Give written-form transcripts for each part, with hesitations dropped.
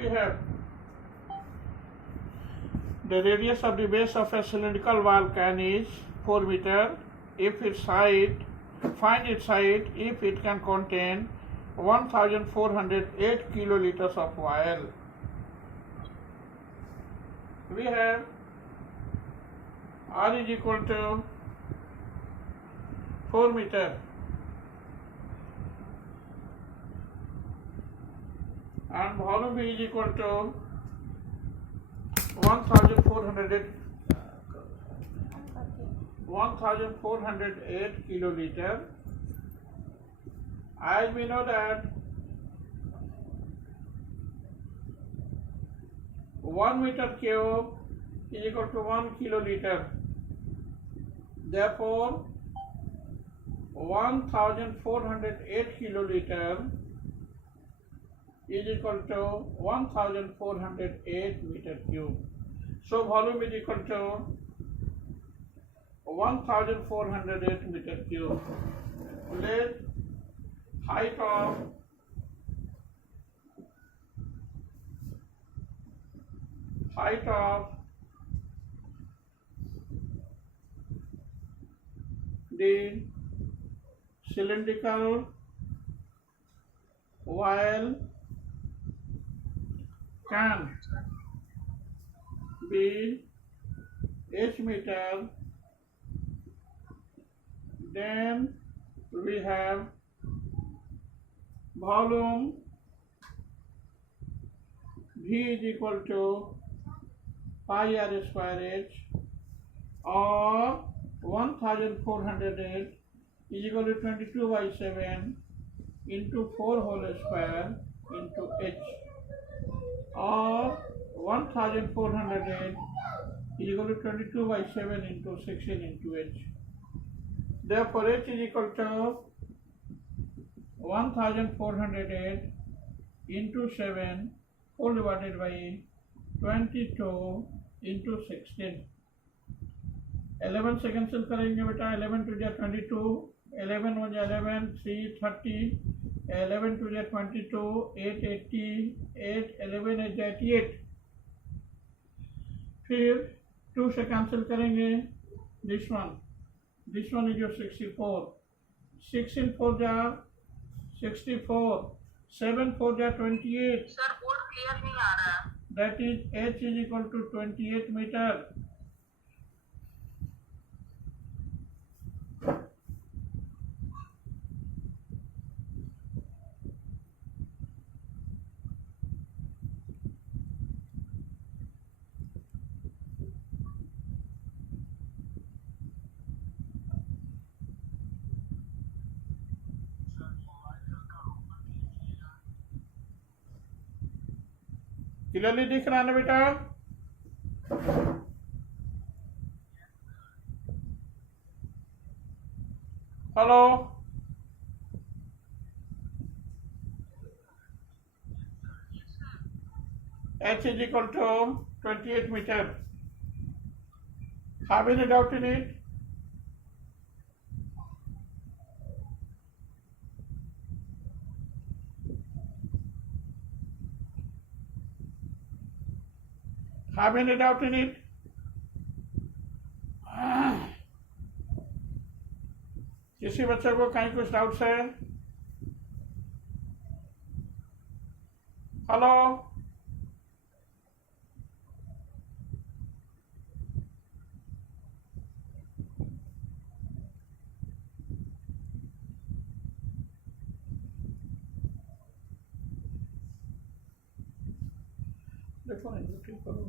We have the radius of the base of a cylindrical valve can is 4 meter. If its height, find its height if it can contain 1408 kiloliters of oil. We have R is equal to 4 meter and volume is equal to 1408 kiloliter. As we know that 1 meter cube is equal to 1 kiloliter. Therefore, 1408 kiloliter is equal to 1408 meter cube. So volume is equal to 1408 meter cube. Let height of the cylindrical oil can be H meter. Then we have volume V is equal to pi r square h, or 1408 is equal to 22 by 7 into 4 whole square into h, or 1408 is equal to 22 by 7 into 16 into h. Therefore, h is equal to 1408 into 7 whole divided by 22 into 16. 11 से cancel करेंगे बेटा, 11 to जा 22, 11 हो जा 11, 3 30, 11 to जा 22, 8 80, 8 11 is 88. फिर 2 से cancel करेंगे, this one is your 64, 6 in 4 जा 64, 7 4 जा 28. सर बोर्ड क्लियर नहीं आ रहा है. That is h is equal to 28 meter. Clearly दिख रहा है ना बेटा? Hello, h is equal to 28 meter. Have any doubt in it? Have any doubt in it? किसी बच्चे को कहीं कुछ डाउट्स है? हेलो, देखो नहीं ठीक करो.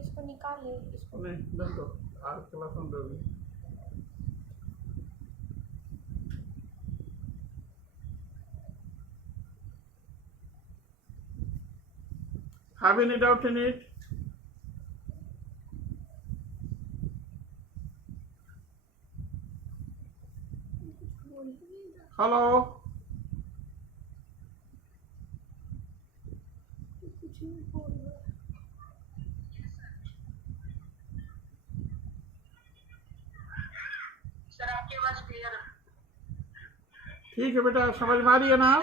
इसको निकाले, इसको नहीं बंद दो, आज क्लास बंद होगी. Have any doubt in it? Hello, Okay, was clear. ठीक है बेटा, समझ में आ रही है ना?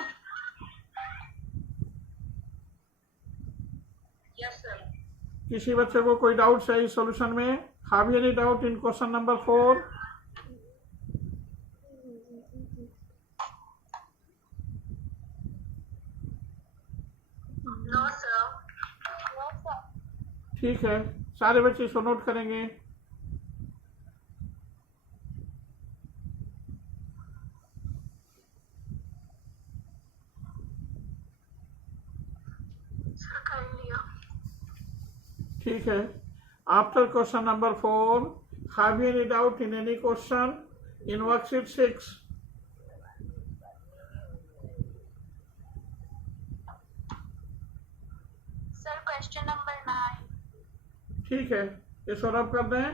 Yes, sir. किसी बच्चे को कोई डाउट है इस सॉल्यूशन में? Have you any doubt in question number 4? No, sir. No, sir. ठीक है, सारे बच्चे इसको नोट करेंगे। Sir, कर लिया। ठीक है, after question number 4, have you any doubt in any question in worksheet 6? Sir, question number 9. ठीक है, इसको रब कर दें।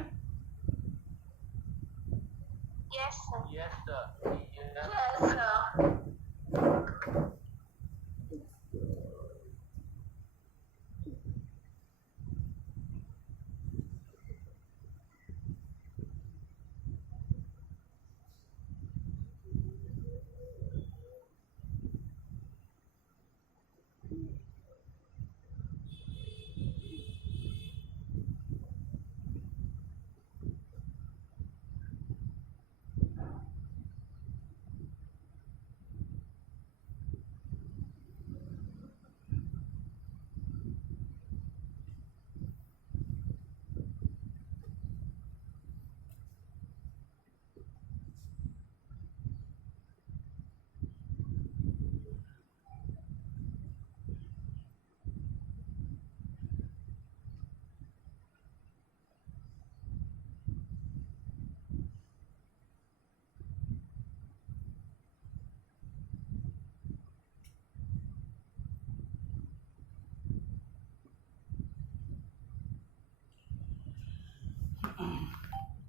Yes, sir. Yes, sir. Yes, sir.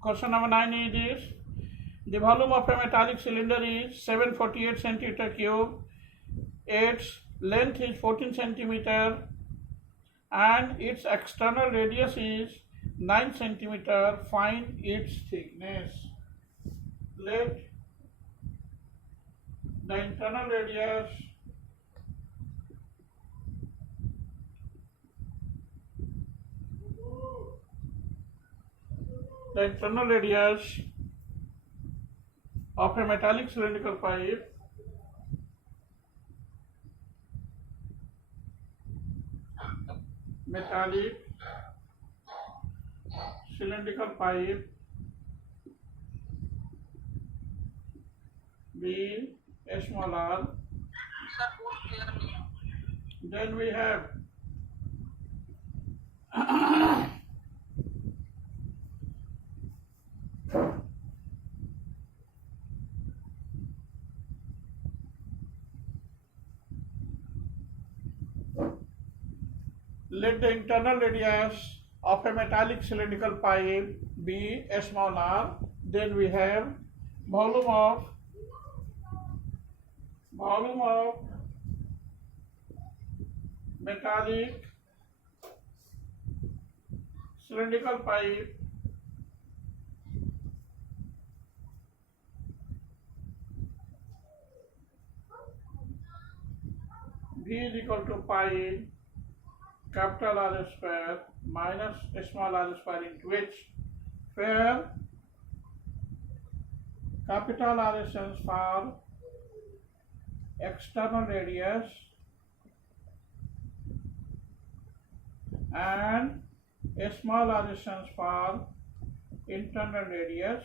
Question number 9 is this: the volume of a metallic cylinder is 748 centimeter cube, its length is 14 centimeter, and its external radius is 9 centimeter. Find its thickness. Let the internal radius of a metallic cylindrical pipe be small r. Sir, बहुत clear नहीं है। Then we have let the internal radius of a metallic cylindrical pipe be small r. Then we have volume of metallic cylindrical pipe V is equal to pi capital R square minus small r square into h, where capital R stands for external radius and small r stands for internal radius.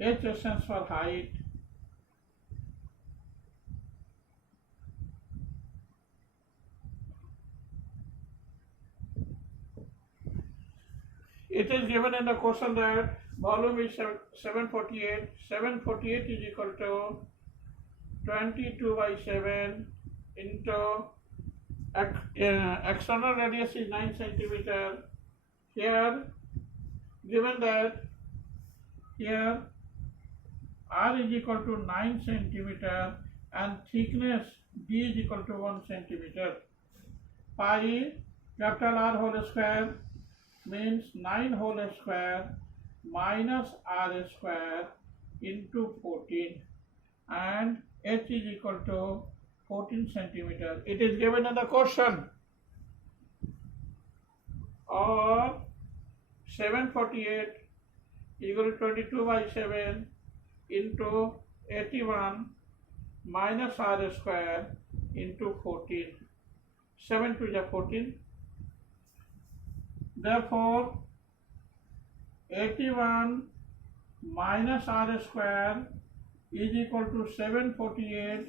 H stands for height. It is given in the question that volume is 748. 748 is equal to 22 by 7 into external radius is 9 centimeter. Here, given that here R is equal to 9 centimeter and thickness D is equal to 1 centimeter. Pi capital R whole square means 9 whole square minus R square into 14, and H is equal to 14 centimeter. It is given in the question. Or 748 equal to 22 by 7 into 81 minus R square into 14. 7 to the 14. Therefore, 81 minus R square is equal to 748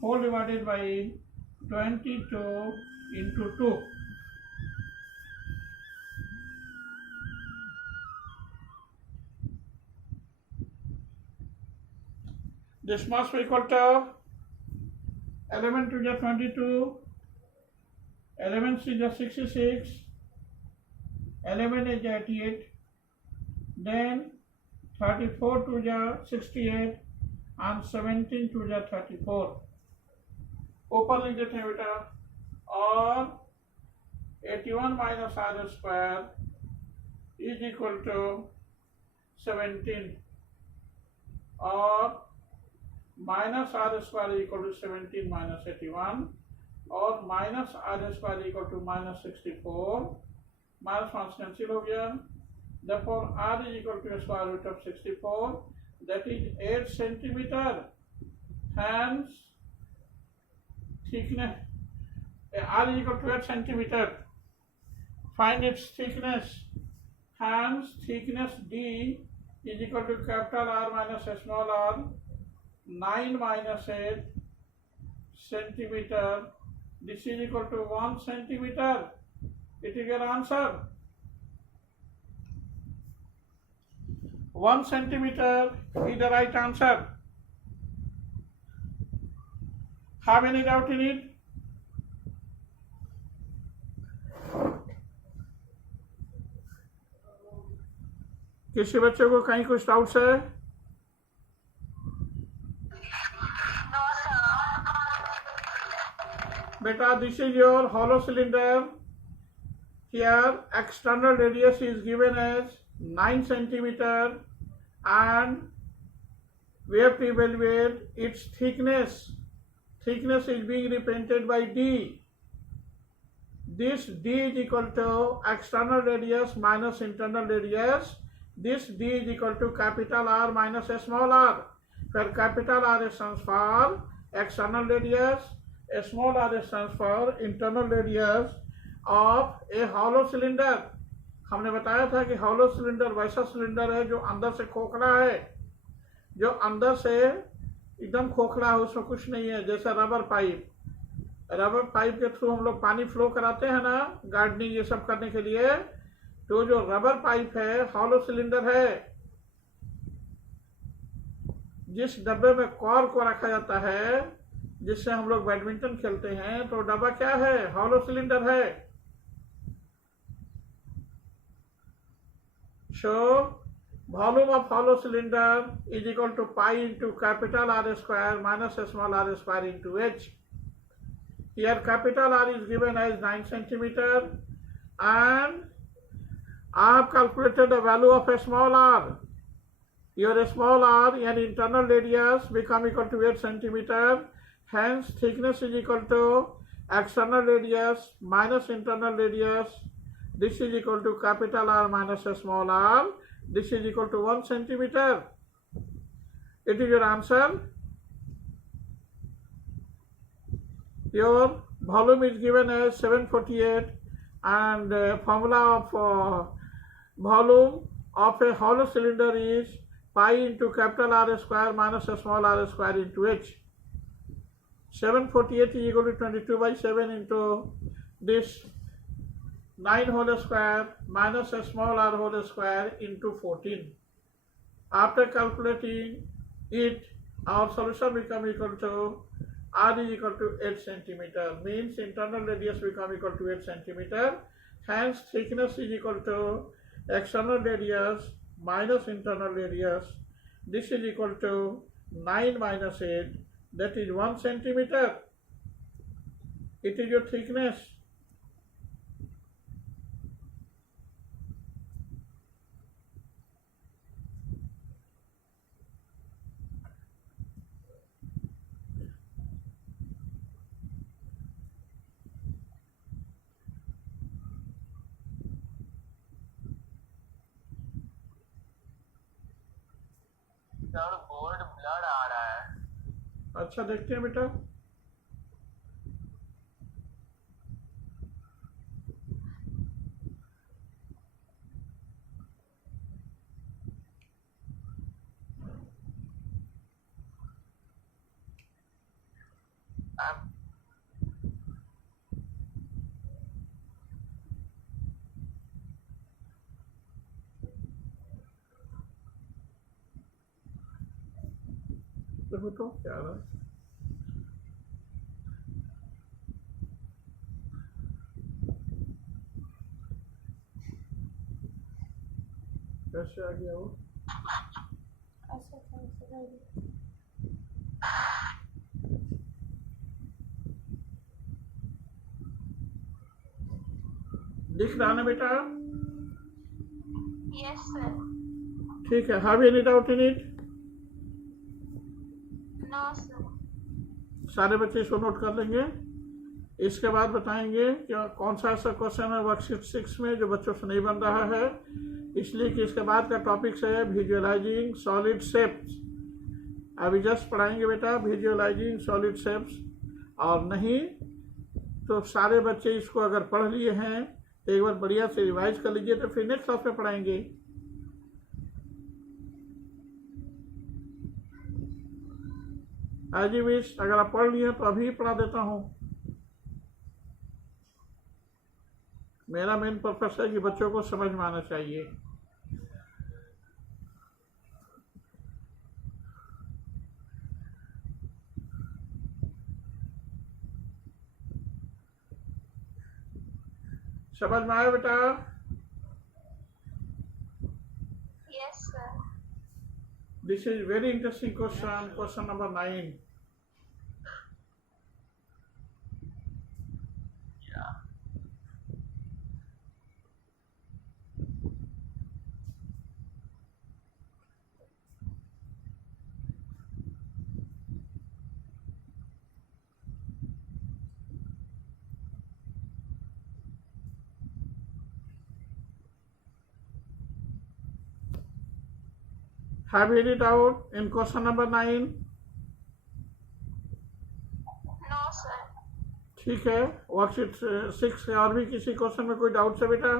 whole divided by 22 into 2. This must be equal to 11 to the 22, 11 to the 66, 11 is 88, then 34 to the 68 and 17 to the 34. ऊपर लिख देते हैं बेटा, और 81 minus R square is equal to 17, और minus R square is equal to 17 minus 81, और minus R square is equal to minus 64, minus minus cancel हो गया. Therefore R is equal to square root of 64, that is 8 centimeter. Hence thickness R is equal to 8 centimeter. Find its thickness. Hence thickness D is equal to capital R minus small r, 9 minus 8 centimeter. This is equal to 1 centimeter. It is your answer. 1 centimeter is the right answer. Have any doubt in it? किसी बच्चे को कहीं कुछ doubts है? Beta, this is your hollow cylinder. Here external radius is given as 9 centimeter and we have to evaluate its thickness. Thickness is being represented by D. This D is equal to external radius minus internal radius. This D is equal to capital R minus small r, where capital R stands for external radius, small r stands for internal radius of a hollow cylinder. हमने बताया था कि hollow cylinder वैसा cylinder है जो अंदर से खोखला है, जो अंदर से एकदम खोखला है, उसमें कुछ नहीं है, जैसा रबर पाइप. रबर पाइप के थ्रू हम लोग पानी फ्लो कराते हैं ना, गार्डनिंग ये सब करने के लिए. तो जो रबर पाइप है हॉलो सिलेंडर है. जिस डब्बे में कॉर्क को रखा जाता है जिससे हम लोग बैडमिंटन खेलते हैं, तो डब्बा क्या है? हॉलो सिलेंडर है. So volume of hollow cylinder is equal to pi into capital R square minus small r square into h. Here capital R is given as 9 centimeter and I have calculated the value of a small r. Your small r and internal radius become equal to 8 centimeter. Hence thickness is equal to external radius minus internal radius. This is equal to capital R minus a small r. This is equal to 1 centimeter. It is your answer. Your volume is given as 748 and formula of volume of a hollow cylinder is pi into capital R square minus a small r square into h. 748 is equal to 22 by 7 into this 9 whole square minus a small r whole square into 14. After calculating it, our solution become equal to r is equal to 8 centimeter. Means internal radius become equal to 8 centimeter. Hence thickness is equal to external radius minus internal radius. This is equal to 9 minus 8. That is 1 centimeter. It is your thickness. Sir board blur आ रहा है। अच्छा देखते हैं बेटा। देखो तो क्या रहा है। कैसे आ गया वो? दिख रहा ना बेटा? Yes, sir. ठीक है। Have any doubt in it? No, sir. सारे बच्चे इसको नोट कर लेंगे। इसके बाद बताएंगे कि कौन सा ऐसा क्वेश्चन है वर्कशीट 6 में जो बच्चों से नहीं बन रहा है, इसलिए कि इसके बाद का टॉपिक है विजुअलाइजिंग सॉलिड शेप्स। अभी जस्ट पढ़ाएंगे बेटा विजुअलाइजिंग सॉलिड शेप्स, और नहीं तो सारे बच्चे इसको अगर पढ़ लिए हैं तो एक बार बढ़िया से रिवाइज कर लीजिए, तो फिर नेक्स्ट क्लास में पढ़ाएंगे। एज यू विश, अगर आप पढ़ लिए तो अभी पढ़ा देता हूँ। मेरा मेन पर्पस है कि बच्चों को समझ में आना चाहिए। समझ में आया बेटा? Yes, sir. This is very interesting question, question number 9। Have any doubt in question number 9? No, sir. ठीक है। वर्कशीट 6 के और भी किसी क्वेश्चन में कोई डाउट है बेटा?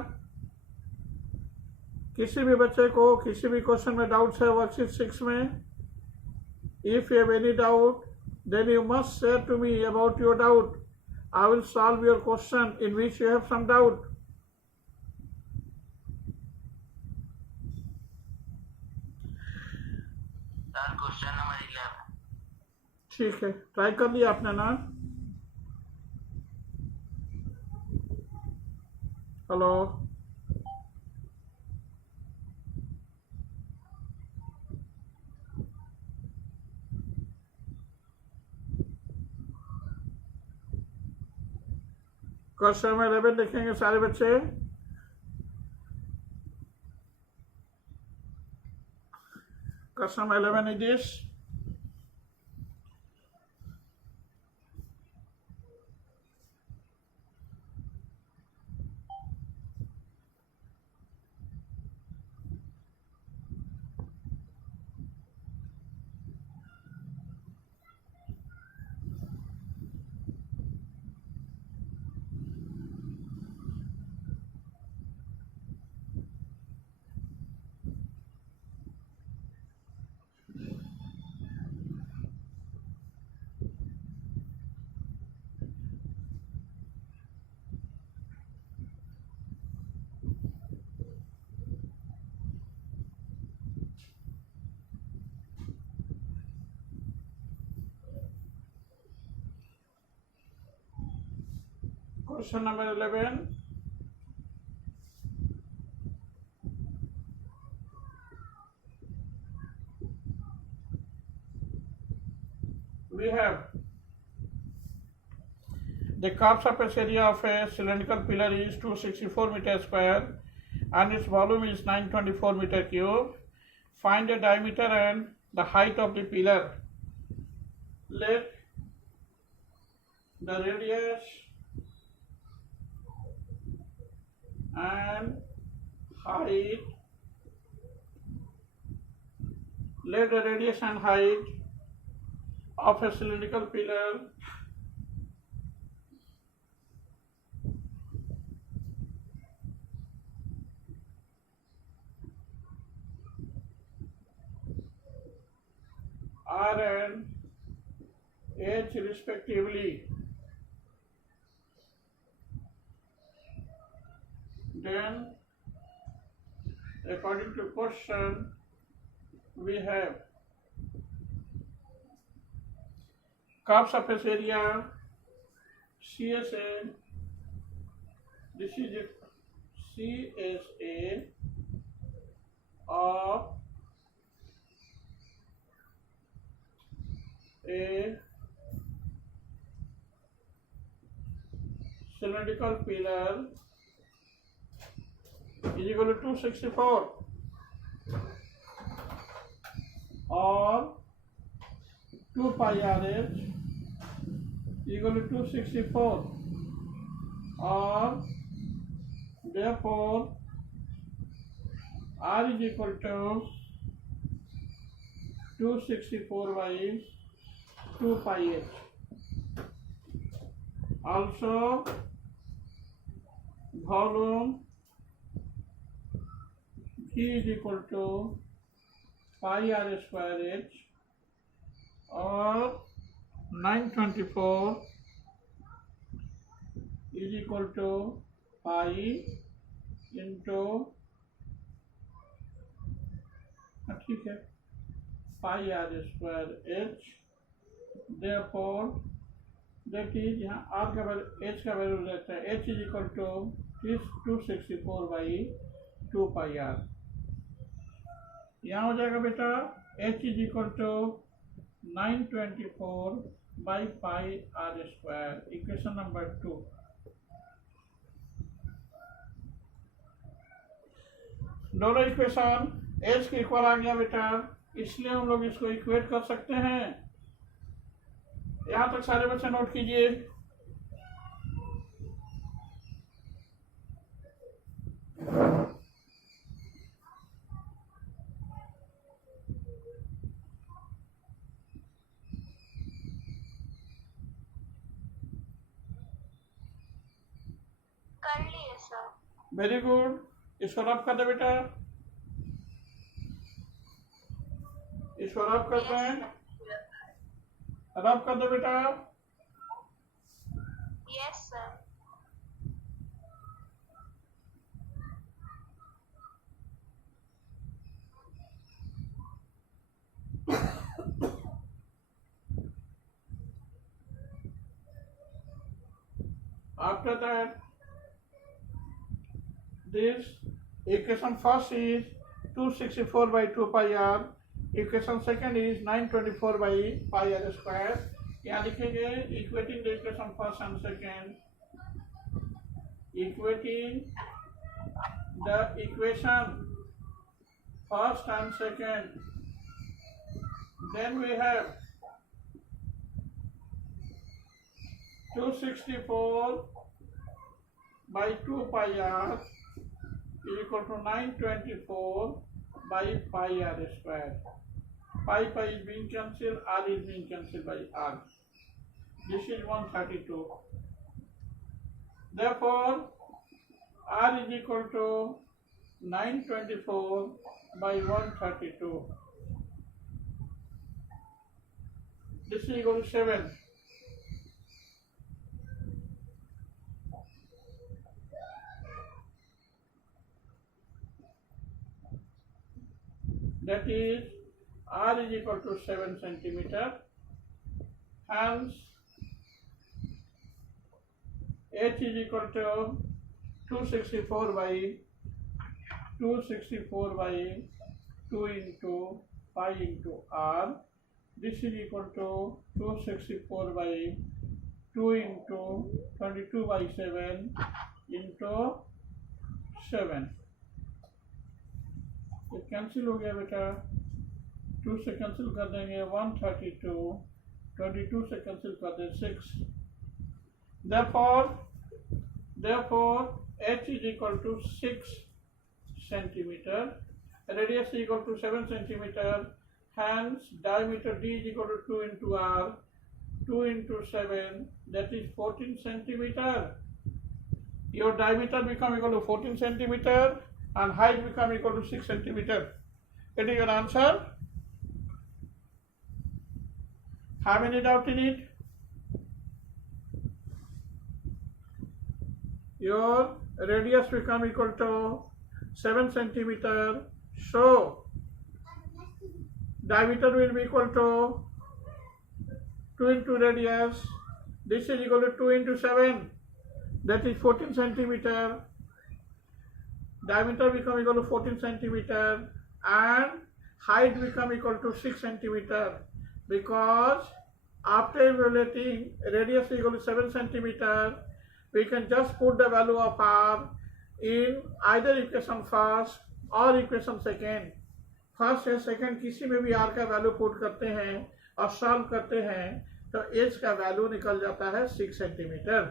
किसी भी बच्चे को किसी भी क्वेश्चन में डाउट है वर्कशीट 6 में? If you have any doubt then you must say to me about your doubt. I will solve your question in which you have some doubt. Sir, question number 11. ठीक है, try कर लिया आपने ना? Hello, question में 11 देखेंगे सारे बच्चे। क्वेश्चन में 11 is this. Question number 11. We have the curve surface area of a cylindrical pillar is 264 meters square and its volume is 924 meter cube. Find the diameter and the height of the pillar. Let the radius and height, let the radius and height of a cylindrical pillar R and H respectively, then according to question we have curved surface area CSA, this is it, CSA of a cylindrical pillar is equal to 264 or 2 pi RH equal to 264 or therefore R is equal to 264 by 2 pi h. Also volume V is equal to pi r square h or 924 is equal to pi into ठीक है pi r square h. Therefore that is यहाँ r का value h का value रहता है h is equal to 264 by 2 pi r. यहाँ हो जाएगा बेटा h is equal to 924 by pi r square, equation number 2. दोनों इक्वेशन h के इक्वल आ गया बेटा, इसलिए हम लोग इसको इक्वेट कर सकते हैं. यहाँ तक सारे बच्चे नोट कीजिए. कर लिए सर. Very good. इसको रब कर दे बेटा, इसको रब करते हैं. रब कर दो बेटा. Yes sir. After that, this equation first is 264 by 2 pi r. Equation second is 924 by pi r square. यहाँ लिखेंगे equating the equation first and second. Equating the equation first and second. Then we have 264 by 2 pi r is equal to 924 by pi r square. Pi is being cancelled, r is being cancelled by r. This is 132. Therefore, r is equal to 924 by 132. This is equal to 7. That is r is equal to 7 centimeter. Hence h is equal to 264 by 2 into pi into r. This is equal to 264 by 2 into 22 by 7 into 7. तो cancel हो गया बेटा, 2 से cancel कर देंगे 132, 22 से cancel कर दें 6. Therefore h is equal to 6 centimeter, radius is equal to 7 centimeter. Hence, diameter D is equal to 2 into R, 2 into 7, that is 14 centimeter. Your diameter become equal to 14 centimeter and height become equal to 6 centimeter. It is your answer. Have any doubt in it? Your radius become equal to 7 centimeter. So, diameter will be equal to 2 into radius. This is equal to 2 into 7. That is 14 centimeter. Diameter become equal to 14 centimeter and height become equal to 6 centimeter, because after evaluating radius equal to 7 centimeter, we can just put the value of r in either equation first और equation second. First या second किसी में भी are का value put करते हैं और solve करते हैं तो एच का वैल्यू निकल जाता है 6 centimetre.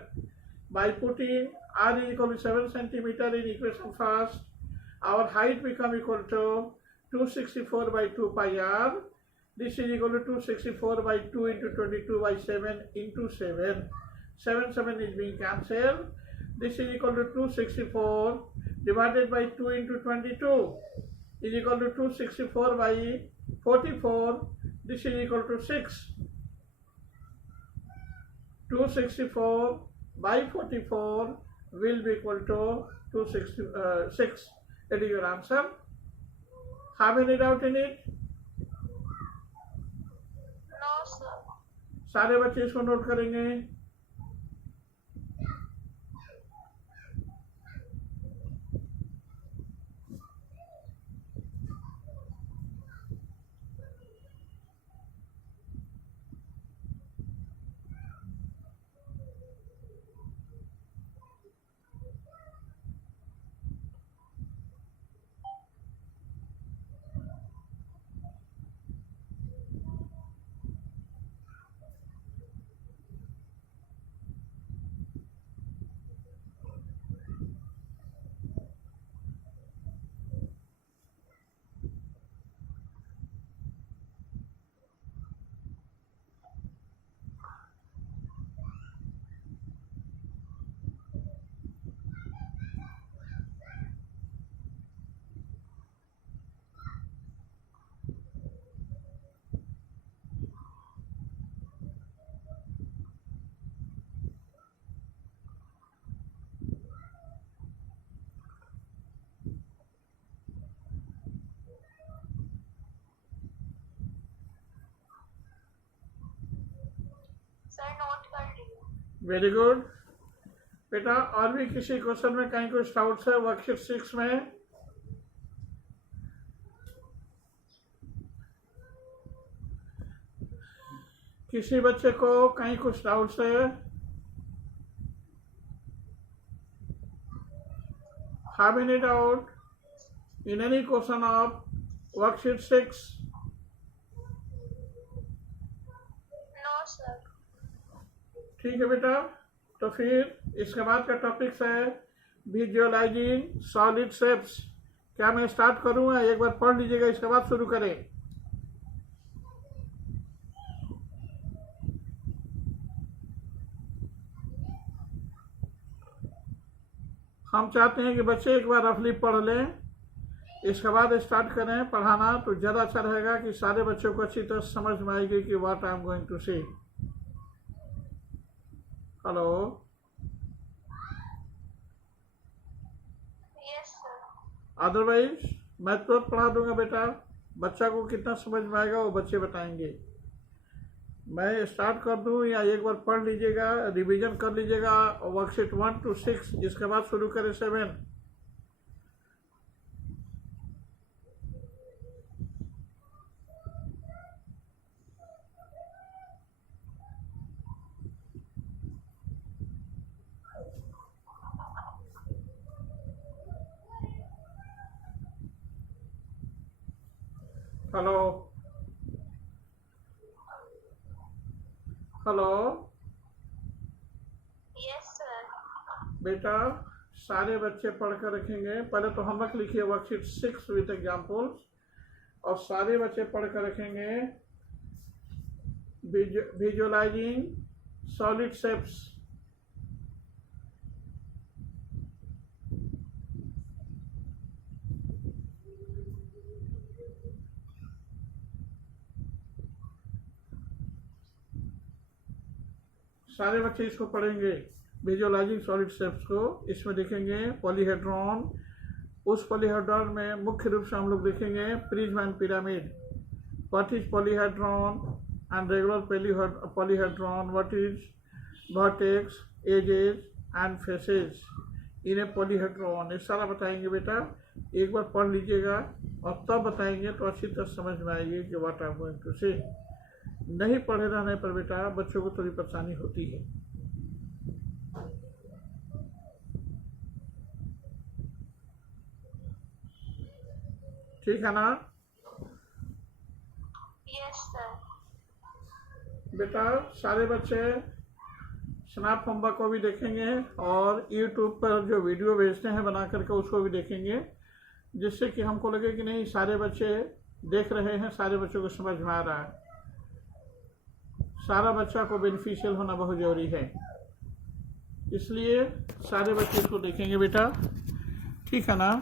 By putting r is equal to 7 centimeter in equation first, our height become equal to 264 by 2 pi r. This is equal to 264 by 2 into 22 by 7 into 7. 7 is being cancelled. This is equal to 264 divided by 2 into 22 is equal to 264 by 44. This is equal to 6. 264 by 44 will be equal to 266. That is your answer. Have any doubt in it? No, sir. सारे बच्चे इसको note करेंगे. Sir note कर लिया. Very good बेटा. और भी किसी क्वेश्चन में कहीं कुछ डाउट्स है वर्कशीट 6 में? किसी बच्चे को कहीं कुछ डाउट्स है? Have any doubt in any question of worksheet 6? No, sir. ठीक है बेटा. तो फिर इसके बाद का टॉपिक्स है विजुअलाइजिंग सॉलिड शेप्स. क्या मैं स्टार्ट करूँगा? एक बार पढ़ लीजिएगा, इसके बाद शुरू करें. हम चाहते हैं कि बच्चे एक बार रफली पढ़ लें, इसके बाद स्टार्ट करें पढ़ाना, तो ज़्यादा अच्छा रहेगा कि सारे बच्चों को अच्छी तरह समझ में आएगी कि what I am going to say. Hello. Yes, sir. Otherwise मैं तुरंत पढ़ा दूंगा बेटा. बच्चा को कितना समझ में आएगा वो बच्चे बताएंगे. मैं स्टार्ट कर दूं या एक बार पढ़ लीजिएगा, रिवीजन कर लीजिएगा वर्कशीट 1 to 6, इसके बाद शुरू करें 7. हेलो. Hello Yes, sir. बेटा. सारे बच्चे पढ़ कर रखेंगे. पहले तो होमवर्क लिखिए वर्कशीट 6 विद एग्जाम्पल्स. और सारे बच्चे पढ़ कर रखेंगे विजुअलाइजिंग सॉलिड शेप्स। सारे बच्चे इसको पढ़ेंगे, विजुअलाइजिंग सॉलिड शेप्स को। इसमें देखेंगे पॉलीहेड्रॉन, उस पॉलीहेड्रॉन में मुख्य रूप से हम लोग देखेंगे prism and pyramid. What is polyhedron and regular polyhedron, what is vertex, edges and faces, इन्हें पॉलीहेड्रॉन, ये सारा बताएंगे बेटा। एक बार पढ़ लीजिएगा और तब बताएंगे तो अच्छी तरह समझ में आएगी कि what I am going to say. नहीं पढ़े रहने पर बेटा बच्चों को थोड़ी परेशानी होती है। ठीक है ना Yes, sir. बेटा? सारे बच्चे स्नैप होमवर्क को भी देखेंगे और यूट्यूब पर जो वीडियो भेजते हैं बना करके उसको भी देखेंगे, जिससे कि हमको लगे कि नहीं सारे बच्चे देख रहे हैं, सारे बच्चों को समझ में आ रहा है। सारा बच्चा को बेनिफिशियल होना बहुत ज़रूरी है, इसलिए सारे बच्चे इसको देखेंगे बेटा। ठीक है ना?